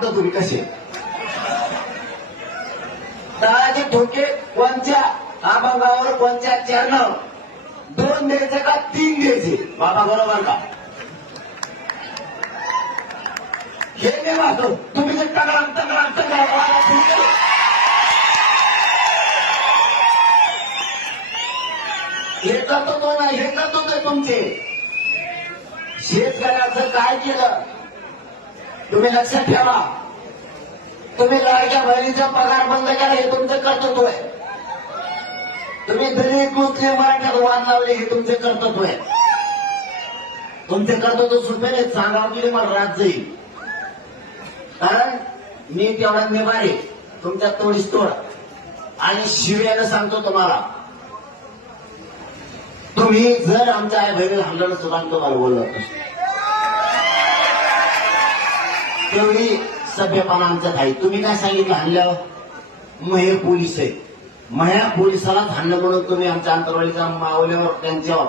सांगतो तुम्ही कसे दहाचे ठोके कोणत्या अभंगावर कोणत्या चरणावर 2 द्यायचे का 3 द्यायचे बाबा बरोबर का हे नाही वाटतो तुम्ही जे तगडा हे करतो तो नाही हे करतो ते तुमचे शेतकऱ्याचं काय केलं तुम्ही लक्षात ठेवा तुम्ही लाडक्या बहिणीचा पगार बंद करा हे तुमचं कर्तृत्व आहे तुम्ही दलित मुस्लिम मराठ्यात वाद लावले हे तुमचे कर्तृत्व आहे तुमचे कर्तृत्व सुटले सांगावं की मला राज्य येईल कारण मी तेवढा निभारे तुमच्या तोडीस तोड आणि शिव्यानं सांगतो तुम्हाला तुम्ही जर आमच्या आई बहिणीला हल्लं सुद्धा तुम्हाला बोलत तेवढी सभ्यपणा आमच्यात आहे तुम्ही काय सांगितलं हल्ल्यावर महे पोलीस आहे मह्या पोलिसालाच हाणलं म्हणून तुम्ही आमच्या अंतरवालीच्या मावल्यावर त्यांच्यावर